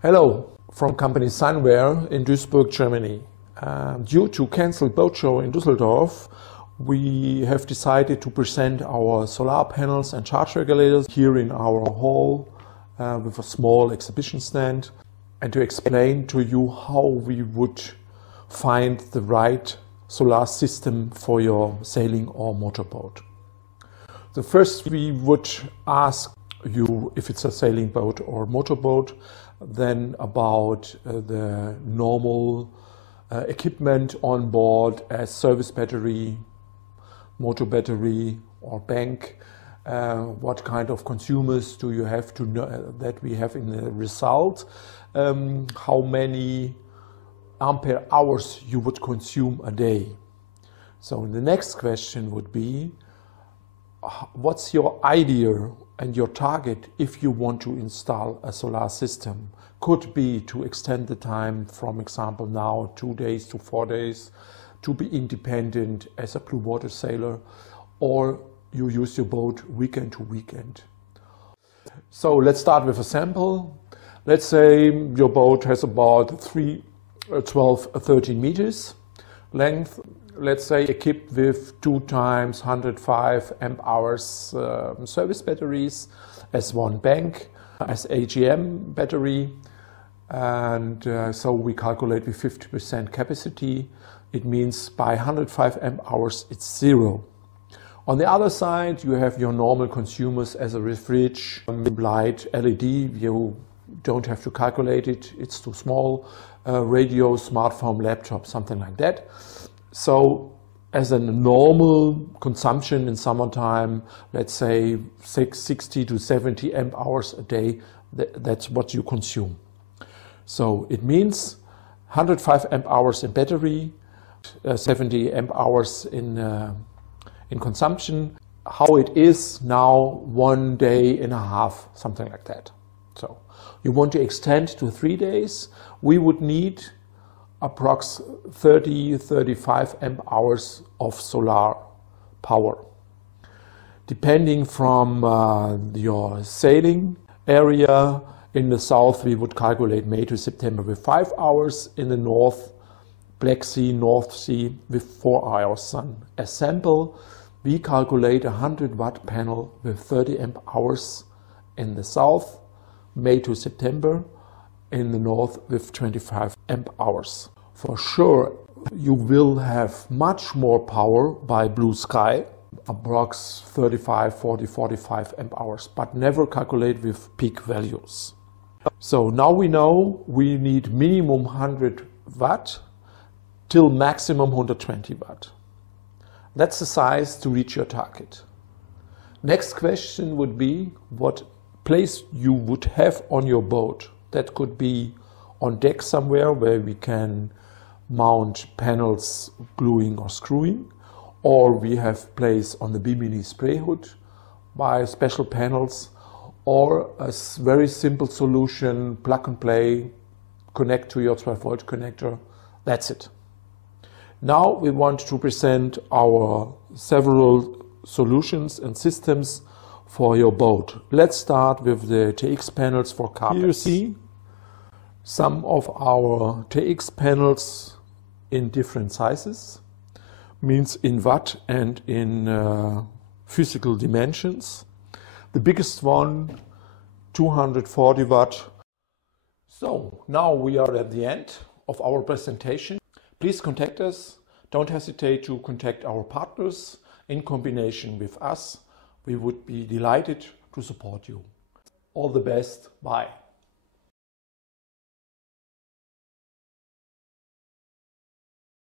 Hello, from company SunWare in Duisburg, Germany. Due to cancelled boat show in Düsseldorf, we have decided to present our solar panels and charge regulators here in our hall with a small exhibition stand, and to explain to you how we would find the right solar system for your sailing or motorboat. So first we would ask you if it's a sailing boat or motorboat, then about the normal equipment on board as service battery, motor battery or bank. What kind of consumers do you have to know that we have in the result? How many ampere hours you would consume a day? So the next question would be, what's your idea and your target if you want to install a solar system? Could be to extend the time from example now 2 days to 4 days, to be independent as a blue water sailor, or you use your boat weekend to weekend. So let's start with a sample. Let's say your boat has about 13 meters length. Let's say equipped with 2 times 105 amp hours service batteries as one bank, as AGM battery. And so we calculate with 50% capacity. It means by 105 amp hours it's 0. On the other side you have your normal consumers as a fridge, light, LED, you don't have to calculate it, it's too small, radio, smartphone, laptop, something like that. So as a normal consumption in summertime, let's say 60 to 70 amp hours a day, that's what you consume. So it means 105 amp hours in battery, 70 amp hours in consumption. How it is now, 1 day and a half, something like that. So you want to extend to 3 days, we would need approx 30-35 amp hours of solar power. Depending from your sailing area, in the south we would calculate May to September with 5 hours, in the north, Black Sea, North Sea with 4 hours sun. As sample, we calculate a 100 watt panel with 30 amp hours in the south, May to September, in the north with 25 amp hours. For sure you will have much more power by blue sky, approx 35, 40, 45 amp hours, but never calculate with peak values. So now we know we need minimum 100 watt till maximum 120 watt. That's the size to reach your target. Next question would be what place you would have on your boat. That could be on deck somewhere where we can mount panels gluing or screwing, or we have place on the Bimini spray hood by special panels, or a very simple solution, plug and play, connect to your 12 volt connector. That's it. Now we want to present our several solutions and systems for your boat. Let's start with the TX panels for carpets. Here you see some of our TX panels in different sizes, means in watt and in physical dimensions. The biggest one, 240 watt. So now we are at the end of our presentation. Please contact us. Don't hesitate to contact our partners. In combination with us, we would be delighted to support you. All the best. Bye.